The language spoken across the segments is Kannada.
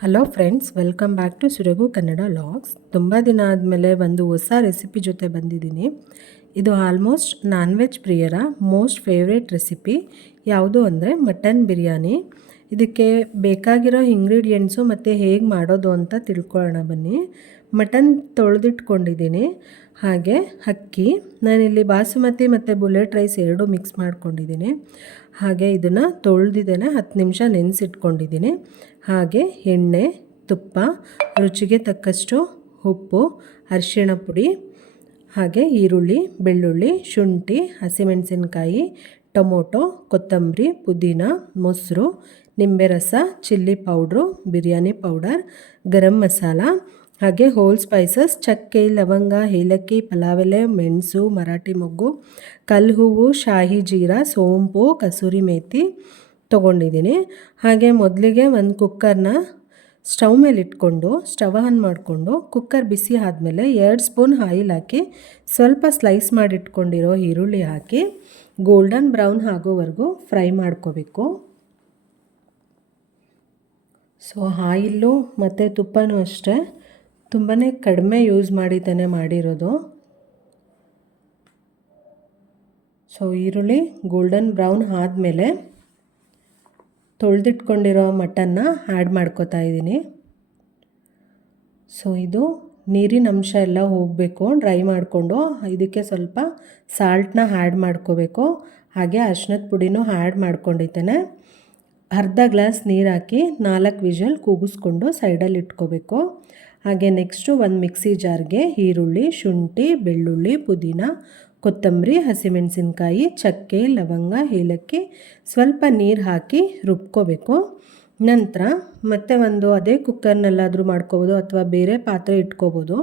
Hello friends welcome back to Suragu Kannada vlogs ತುಂಬ ದಿನ ಆದಮೇಲೆ ಒಂದು ಹೊಸ ರೆಸಿಪಿ ಜೊತೆ ಬಂದಿದ್ದೀನಿ. ಇದು ಆಲ್ಮೋಸ್ಟ್ ನಾನ್ ವೆಜ್ ಪ್ರಿಯರ ಮೋಸ್ಟ್ ಫೇವ್ರೇಟ್ ರೆಸಿಪಿ ಯಾವುದು ಅಂದರೆ ಮಟನ್ ಬಿರಿಯಾನಿ. ಇದಕ್ಕೆ ಬೇಕಾಗಿರೋ ಇಂಗ್ರೀಡಿಯೆಂಟ್ಸು ಮತ್ತು ಹೇಗೆ ಮಾಡೋದು ಅಂತ ತಿಳ್ಕೊಳ್ಳೋಣ ಬನ್ನಿ. ಮಟನ್ ತೊಳೆದಿಟ್ಕೊಂಡಿದ್ದೀನಿ. ಹಾಗೆ ಅಕ್ಕಿ, ನಾನಿಲ್ಲಿ ಬಾಸುಮತಿ ಮತ್ತು ಬುಲೆಟ್ ರೈಸ್ ಎರಡೂ ಮಿಕ್ಸ್ ಮಾಡ್ಕೊಂಡಿದ್ದೀನಿ. ಹಾಗೆ ಇದನ್ನು ತೊಳೆದಿದ್ದೇನೆ, ಹತ್ತು ನಿಮಿಷ ನೆನೆಸಿಟ್ಕೊಂಡಿದ್ದೀನಿ. ಹಾಗೆ ಎಣ್ಣೆ, ತುಪ್ಪ, ರುಚಿಗೆ ತಕ್ಕಷ್ಟು ಉಪ್ಪು, ಅರಿಶಿಣ ಪುಡಿ, ಹಾಗೆ ಈರುಳ್ಳಿ, ಬೆಳ್ಳುಳ್ಳಿ, ಶುಂಠಿ, ಹಸಿಮೆಣಸಿನ್ಕಾಯಿ, ಟೊಮೊಟೊ, ಕೊತ್ತಂಬರಿ, ಪುದೀನ, ಮೊಸರು, ನಿಂಬೆ ರಸ, chilli powder, biryani powder, garam masala ಹಾಗೆ ಹೋಲ್ ಸ್ಪೈಸಸ್ ಚಕ್ಕೆ, ಲವಂಗ, ಏಲಕ್ಕಿ ಪಲಾವ್ ಎಲೆ ಮೆಣಸು, ಮರಾಠಿ ಮೊಗ್ಗು ಕಲ್ಲು ಹೂವು ಶಾಹಿ ಜೀರಾ, ಸೋಂಪು, ಕಸೂರಿ ಮೇಥಿ ತೊಗೊಂಡಿದ್ದೀನಿ. ಹಾಗೆ ಮೊದಲಿಗೆ ಒಂದು ಕುಕ್ಕರ್ನ ಸ್ಟವ್ ಮೇಲೆ ಇಟ್ಕೊಂಡು, ಸ್ಟವ್ ಆನ್ ಮಾಡಿಕೊಂಡು, ಕುಕ್ಕರ್ ಬಿಸಿ ಆದಮೇಲೆ ಎರಡು ಸ್ಪೂನ್ ಆಯಿಲ್ ಹಾಕಿ, ಸ್ವಲ್ಪ ಸ್ಲೈಸ್ ಮಾಡಿಟ್ಕೊಂಡಿರೋ ಈರುಳ್ಳಿ ಹಾಕಿ, ಗೋಲ್ಡನ್ ಬ್ರೌನ್ ಆಗೋವರೆಗೂ ಫ್ರೈ ಮಾಡ್ಕೋಬೇಕು. ಸೊ ಆಯಿಲ್ಲು ಮತ್ತು ತುಪ್ಪನೂ ಅಷ್ಟೇ. ತುಂಬಾ ಕಡಿಮೆ ಯೂಸ್ ಮಾಡಿದ್ದೇನೆ ಮಾಡಿರೋದು. ಸೊ ಈರುಳ್ಳಿ ಗೋಲ್ಡನ್ ಬ್ರೌನ್ ಆದಮೇಲೆ ತೊಳೆದಿಟ್ಕೊಂಡಿರೋ ಮಟನ್ನ ಆ್ಯಡ್ ಮಾಡ್ಕೋತಾ ಇದ್ದೀನಿ. ಸೊ ಇದು ನೀರಿನ ಅಂಶ ಎಲ್ಲ ಹೋಗಬೇಕು ಡ್ರೈ ಮಾಡಿಕೊಂಡು ಇದಕ್ಕೆ ಸ್ವಲ್ಪ ಸಾಲ್ಟನ್ನ ಆ್ಯಡ್ ಮಾಡ್ಕೋಬೇಕು. ಹಾಗೆ ಅರ್ಶಿನದ ಪುಡಿನೂ ಆ್ಯಡ್ ಮಾಡ್ಕೊಂಡಿದ್ದೇನೆ. ಅರ್ಧ ಗ್ಲಾಸ್ ನೀರು ಹಾಕಿ ನಾಲ್ಕು ವಿಷಲ್ ಕೂಗಿಸ್ಕೊಂಡು ಸೈಡಲ್ಲಿ ಇಟ್ಕೋಬೇಕು. ಹಾಗೆ ನೆಕ್ಸ್ಟು ಒಂದು ಮಿಕ್ಸಿ ಜಾರ್ಗೆ ಈರುಳ್ಳಿ, ಶುಂಠಿ, ಬೆಳ್ಳುಳ್ಳಿ, ಪುದೀನ, ಕೊತ್ತಂಬರಿ, ಹಸಿಮೆಣಸಿನ್ಕಾಯಿ, ಚಕ್ಕೆ, ಲವಂಗ, ಏಲಕ್ಕಿ ಸ್ವಲ್ಪ ನೀರು ಹಾಕಿ ರುಬ್ಕೋಬೇಕು. ನಂತರ ಮತ್ತೆ ಒಂದು ಅದೇ ಕುಕ್ಕರ್ನಲ್ಲಾದರೂ ಮಾಡ್ಕೋಬೋದು ಅಥವಾ ಬೇರೆ ಪಾತ್ರೆ ಇಟ್ಕೋಬೋದು.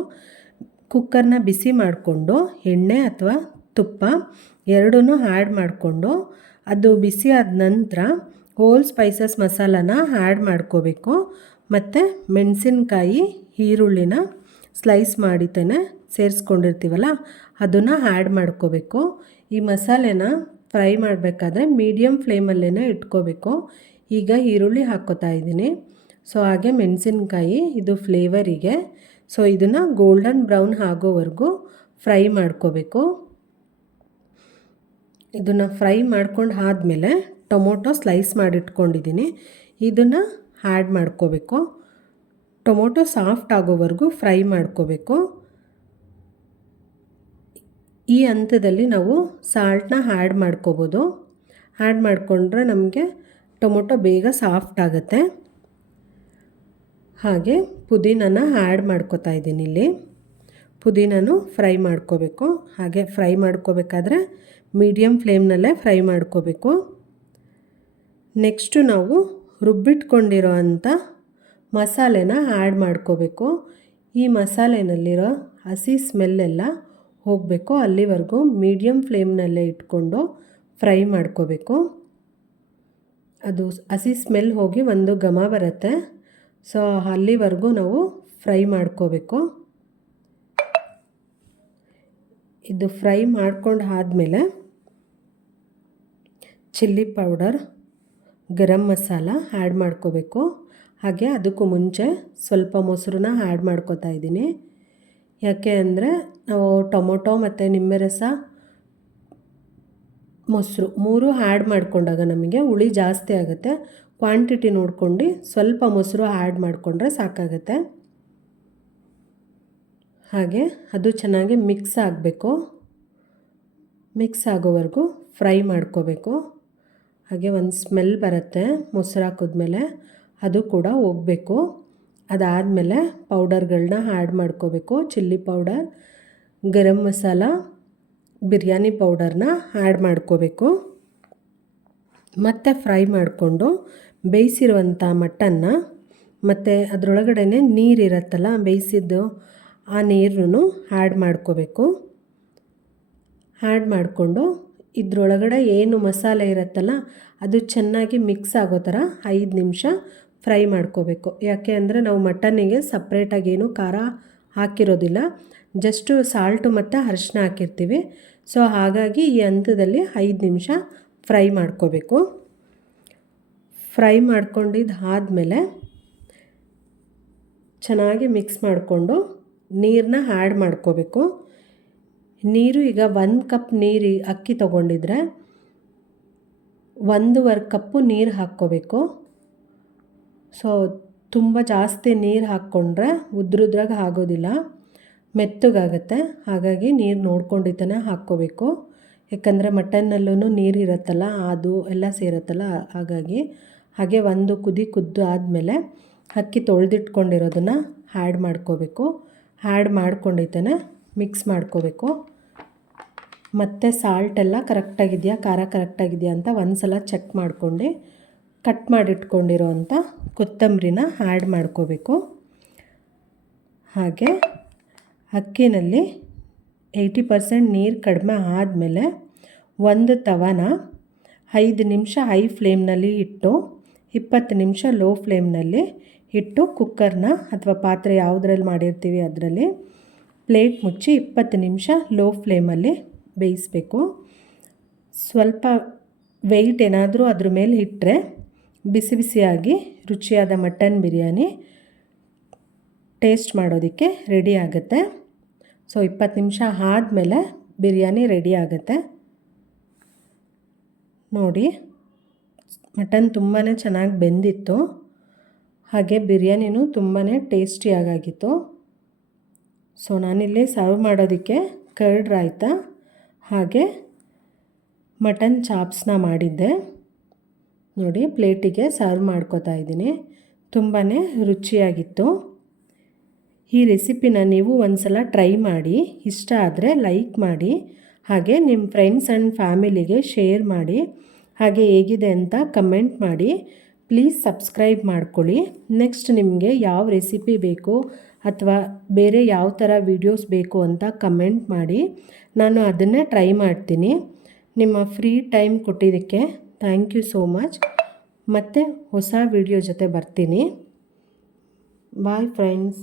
ಕುಕ್ಕರ್ನ ಬಿಸಿ ಮಾಡಿಕೊಂಡು ಎಣ್ಣೆ ಅಥವಾ ತುಪ್ಪ ಎರಡೂ ಆ್ಯಡ್ ಮಾಡಿಕೊಂಡು ಅದು ಬಿಸಿ ಆದ ನಂತರ ಹೋಲ್ ಸ್ಪೈಸಸ್ ಮಸಾಲಾನ ಆ್ಯಡ್ ಮಾಡ್ಕೋಬೇಕು. ಮತ್ತು ಮೆಣಸಿನ್ಕಾಯಿ ಈರುಳ್ಳಿನ ಸ್ಲೈಸ್ ಮಾಡಿತೇನೆ ಸೇರಿಸ್ಕೊಂಡಿರ್ತೀವಲ್ಲ, ಅದನ್ನು ಆ್ಯಡ್ ಮಾಡ್ಕೋಬೇಕು. ಈ ಮಸಾಲೆನ ಫ್ರೈ ಮಾಡಬೇಕಾದ್ರೆ ಮೀಡಿಯಮ್ ಫ್ಲೇಮಲ್ಲೇ ಇಟ್ಕೋಬೇಕು. ಈಗ ಈರುಳ್ಳಿ ಹಾಕ್ಕೋತಾ ಇದ್ದೀನಿ. ಸೊ ಹಾಗೆ ಮೆಣಸಿನ್ಕಾಯಿ, ಇದು ಫ್ಲೇವರಿಗೆ ಸೊ ಇದನ್ನು ಗೋಲ್ಡನ್ ಬ್ರೌನ್ ಆಗೋವರೆಗೂ ಫ್ರೈ ಮಾಡ್ಕೋಬೇಕು. ಇದನ್ನು ಫ್ರೈ ಮಾಡ್ಕೊಂಡು ಆದಮೇಲೆ ಟೊಮೊಟೊ ಸ್ಲೈಸ್ ಮಾಡಿಟ್ಕೊಂಡಿದ್ದೀನಿ. ಇದನ್ನು ಆ್ಯಡ್ ಮಾಡ್ಕೋಬೇಕು. ಟೊಮೊಟೊ ಸಾಫ್ಟ್ ಆಗೋವರೆಗೂ ಫ್ರೈ ಮಾಡ್ಕೋಬೇಕು. ಈ ಹಂತದಲ್ಲಿ ನಾವು ಸಾಲ್ಟನ್ನ ಆ್ಯಡ್ ಮಾಡ್ಕೋಬೋದು. ಆ್ಯಡ್ ಮಾಡಿಕೊಂಡ್ರೆ ನಮಗೆ ಟೊಮೊಟೊ ಬೇಗ ಸಾಫ್ಟ್ ಆಗುತ್ತೆ. ಹಾಗೆ ಪುದೀನನ ಆ್ಯಡ್ ಮಾಡ್ಕೋತಾ ಇದ್ದೀನಿ ಇಲ್ಲಿ. ಪುದೀನೂ ಫ್ರೈ ಮಾಡ್ಕೋಬೇಕು. ಹಾಗೆ ಫ್ರೈ ಮಾಡ್ಕೋಬೇಕಾದ್ರೆ ಮೀಡಿಯಮ್ ಫ್ಲೇಮ್ನಲ್ಲೇ ಫ್ರೈ ಮಾಡ್ಕೋಬೇಕು. ನೆಕ್ಸ್ಟು ನಾವು ರುಬ್ಬಿಟ್ಕೊಂಡಿರೋ ಅಂಥ ಮಸಾಲೆನ ಆ್ಯಡ್ ಮಾಡ್ಕೋಬೇಕು. ಈ ಮಸಾಲೆನಲ್ಲಿರೋ ಹಸಿ ಸ್ಮೆಲ್ಲೆಲ್ಲ ಹೋಗಬೇಕು. ಅಲ್ಲಿವರೆಗೂ ಮೀಡಿಯಮ್ ಫ್ಲೇಮ್ನಲ್ಲೇ ಇಟ್ಕೊಂಡು ಫ್ರೈ ಮಾಡ್ಕೋಬೇಕು. ಅದು ಹಸಿ ಸ್ಮೆಲ್ ಹೋಗಿ ಒಂದು ಘಮ ಬರುತ್ತೆ. ಸೊ, ಅಲ್ಲಿವರೆಗೂ ನಾವು ಫ್ರೈ ಮಾಡ್ಕೋಬೇಕು. ಇದು ಫ್ರೈ ಮಾಡ್ಕೊಂಡು ಆದಮೇಲೆ chilli powder, garam masala add ಮಾಡ್ಕೋಬೇಕು. ಹಾಗೆ ಅದಕ್ಕೂ ಮುಂಚೆ ಸ್ವಲ್ಪ ಮೊಸರನ್ನ ಆ್ಯಡ್ ಮಾಡ್ಕೋತಾ ಇದ್ದೀನಿ. ಯಾಕೆ ಅಂದರೆ ನಾವು ಟೊಮೊಟೊ ಮತ್ತು ನಿಂಬೆ ರಸ ಮೊಸರು ಮೂರು ಆ್ಯಡ್ ಮಾಡಿಕೊಂಡಾಗ ನಮಗೆ ಹುಳಿ ಜಾಸ್ತಿ ಆಗುತ್ತೆ. ಕ್ವಾಂಟಿಟಿ ನೋಡ್ಕೊಂಡು ಸ್ವಲ್ಪ ಮೊಸರು ಆ್ಯಡ್ ಮಾಡಿಕೊಂಡ್ರೆ ಸಾಕಾಗುತ್ತೆ. ಹಾಗೆ ಅದು ಚೆನ್ನಾಗಿ ಮಿಕ್ಸ್ ಆಗಬೇಕು. ಮಿಕ್ಸ್ ಆಗೋವರೆಗೂ ಫ್ರೈ ಮಾಡ್ಕೋಬೇಕು. ಹಾಗೆ ಒಂದು ಸ್ಮೆಲ್ ಬರುತ್ತೆ ಮೊಸರು ಹಾಕಿದ್ಮೇಲೆ. ಅದು ಕೂಡ ಹೋಗಬೇಕು. ಅದಾದಮೇಲೆ ಪೌಡರ್ಗಳನ್ನ ಆ್ಯಡ್ ಮಾಡ್ಕೋಬೇಕು. ಚಿಲ್ಲಿ ಪೌಡರ್, ಗರಂ ಮಸಾಲ, ಬಿರಿಯಾನಿ ಪೌಡರ್ನ ಆ್ಯಡ್ ಮಾಡ್ಕೋಬೇಕು. ಮತ್ತು ಫ್ರೈ ಮಾಡಿಕೊಂಡು ಬೇಯಿಸಿರುವಂಥ ಮಟನ್ನ ಮತ್ತು ಅದರೊಳಗಡೆ ನೀರಿರುತ್ತಲ್ಲ ಬೇಯಿಸಿದ್ದು ಆ ನೀರನ್ನು ಆ್ಯಡ್ ಮಾಡ್ಕೋಬೇಕು. ಆ್ಯಡ್ ಮಾಡಿಕೊಂಡು ಇದ್ರೊಳಗಡೆ ಏನು ಮಸಾಲೆ ಇರುತ್ತಲ್ಲ, ಅದು ಚೆನ್ನಾಗಿ ಮಿಕ್ಸ್ ಆಗೋ ಥರ ಐದು ನಿಮಿಷ ಫ್ರೈ ಮಾಡ್ಕೋಬೇಕು. ಯಾಕೆ ಅಂದರೆ ನಾವು ಮಟನ್ನಿಗೆ ಸಪ್ರೇಟಾಗಿ ಏನು ಖಾರ ಹಾಕಿರೋದಿಲ್ಲ. ಜಸ್ಟು ಸಾಲ್ಟು ಮತ್ತು ಅರಿಶಿನ ಹಾಕಿರ್ತೀವಿ. ಸೊ ಹಾಗಾಗಿ ಈ ಹಂತದಲ್ಲಿ ಐದು ನಿಮಿಷ ಫ್ರೈ ಮಾಡ್ಕೋಬೇಕು. ಫ್ರೈ ಮಾಡ್ಕೊಂಡಿದ್ದು ಆದಮೇಲೆ ಚೆನ್ನಾಗಿ ಮಿಕ್ಸ್ ಮಾಡಿಕೊಂಡು ನೀರನ್ನ ಆ್ಯಡ್ ಮಾಡ್ಕೋಬೇಕು. ನೀರು ಈಗ ಒಂದು ಕಪ್ ನೀರು ಅಕ್ಕಿ ತೊಗೊಂಡಿದ್ರೆ ಒಂದೂವರೆ ಕಪ್ಪು ನೀರು ಹಾಕ್ಕೋಬೇಕು. ಸೊ ತುಂಬ ಜಾಸ್ತಿ ನೀರು ಹಾಕ್ಕೊಂಡ್ರೆ ಉದ್ರುದ್ರಾಗ ಆಗೋದಿಲ್ಲ, ಮೆತ್ತಗಾಗತ್ತೆ. ಹಾಗಾಗಿ ನೀರು ನೋಡ್ಕೊಂಡಿದ್ದನೇ ಹಾಕ್ಕೋಬೇಕು. ಯಾಕಂದರೆ ಮಟನ್ನಲ್ಲೂ ನೀರು ಇರುತ್ತಲ್ಲ, ಅದು ಎಲ್ಲ ಸೇರುತ್ತಲ್ಲ, ಹಾಗಾಗಿ ಹಾಗೆ ಒಂದು ಕುದಿ ಕುದ್ದು ಆದಮೇಲೆ ಅಕ್ಕಿ ತೊಳೆದಿಟ್ಕೊಂಡಿರೋದನ್ನು ಆ್ಯಡ್ ಮಾಡ್ಕೋಬೇಕು. ಹ್ಯಾಡ್ ಮಾಡ್ಕೊಂಡಿದ್ದಾನೆ ಮಿಕ್ಸ್ ಮಾಡ್ಕೋಬೇಕು. ಮತ್ತು ಸಾಲ್ಟೆಲ್ಲ ಕರೆಕ್ಟಾಗಿದೆಯಾ ಖಾರ ಕರೆಕ್ಟಾಗಿದೆಯಾ ಅಂತ ಒಂದು ಸಲ ಚೆಕ್ ಮಾಡ್ಕೊಂಡು ಕಟ್ ಮಾಡಿಟ್ಕೊಂಡಿರೋ ಅಂಥ ಕೊತ್ತಂಬರಿನ ಆ್ಯಡ್ ಮಾಡ್ಕೋಬೇಕು. ಹಾಗೆ ಅಕ್ಕಿನಲ್ಲಿ ಏಯ್ಟಿ ಪರ್ಸೆಂಟ್ ನೀರು ಕಡಿಮೆ ಆದಮೇಲೆ ಒಂದು ತವನ ಐದು ನಿಮಿಷ ಹೈ ಫ್ಲೇಮ್ನಲ್ಲಿ ಇಟ್ಟು, ಇಪ್ಪತ್ತು ನಿಮಿಷ ಲೋ ಫ್ಲೇಮ್ನಲ್ಲಿ ಇಟ್ಟು ಕುಕ್ಕರ್ನ ಅಥವಾ ಪಾತ್ರೆ ಯಾವುದ್ರಲ್ಲಿ ಮಾಡಿರ್ತೀವಿ ಅದರಲ್ಲಿ ಪ್ಲೇಟ್ ಮುಚ್ಚಿ ಇಪ್ಪತ್ತು ನಿಮಿಷ ಲೋ ಫ್ಲೇಮಲ್ಲಿ ಬೇಯಿಸಬೇಕು. ಸ್ವಲ್ಪ ವೆಯ್ಟ್ ಏನಾದರೂ ಅದ್ರ ಮೇಲೆ ಇಟ್ಟರೆ ಬಿಸಿ ಬಿಸಿಯಾಗಿ ರುಚಿಯಾದ ಮಟನ್ ಬಿರಿಯಾನಿ ಟೇಸ್ಟ್ ಮಾಡೋದಕ್ಕೆ ರೆಡಿ ಆಗುತ್ತೆ. ಸೊ, ಇಪ್ಪತ್ತು ನಿಮಿಷ ಆದಮೇಲೆ ಬಿರಿಯಾನಿ ರೆಡಿ ಆಗುತ್ತೆ. ನೋಡಿ, ಮಟನ್ ತುಂಬಾ ಚೆನ್ನಾಗಿ ಬೆಂದಿತ್ತು. ಹಾಗೆ ಬಿರಿಯಾನಿನೂ ತುಂಬಾ ಟೇಸ್ಟಿಯಾಗಿತ್ತು ಸೊ, ನಾನಿಲ್ಲಿ ಸರ್ವ್ ಮಾಡೋದಕ್ಕೆ ಕರ್ಡ್ ರಾಯ್ತ ಹಾಗೆ ಮಟನ್ ಚಾಪ್ಸ್ನ ಮಾಡಿದ್ದೆ. ನೋಡಿ, ಪ್ಲೇಟಿಗೆ ಸರ್ವ್ ಮಾಡ್ಕೋತಾ ಇದ್ದೀನಿ. ತುಂಬಾ ರುಚಿಯಾಗಿತ್ತು. ಈ ರೆಸಿಪಿನ ನೀವು ಒಂದು ಸಲ ಟ್ರೈ ಮಾಡಿ, ಇಷ್ಟ ಆದರೆ ಲೈಕ್ ಮಾಡಿ, ಹಾಗೆ ನಿಮ್ಮ ಫ್ರೆಂಡ್ಸ್ ಆ್ಯಂಡ್ ಫ್ಯಾಮಿಲಿಗೆ ಶೇರ್ ಮಾಡಿ, ಹಾಗೆ ಹೇಗಿದೆ ಅಂತ ಕಮೆಂಟ್ ಮಾಡಿ. ಪ್ಲೀಸ್ ಸಬ್ಸ್ಕ್ರೈಬ್ ಮಾಡ್ಕೊಳ್ಳಿ. ನೆಕ್ಸ್ಟ್ ನಿಮಗೆ ಯಾವ ರೆಸಿಪಿ ಬೇಕು ಅಥವಾ ಬೇರೆ ಯಾವ ಥರ ವೀಡಿಯೋಸ್ ಬೇಕು ಅಂತ ಕಮೆಂಟ್ ಮಾಡಿ. ನಾನು ಅದನ್ನೇ ಟ್ರೈ ಮಾಡ್ತೀನಿ. ನಿಮ್ಮ ಫ್ರೀ ಟೈಮ್ ಕೊಟ್ಟಿದ್ದಕ್ಕೆ ಥ್ಯಾಂಕ್ ಯು ಸೋ ಮಚ್ ಮತ್ತು ಹೊಸ ವಿಡಿಯೋ ಜೊತೆ ಬರ್ತೀನಿ. Bye friends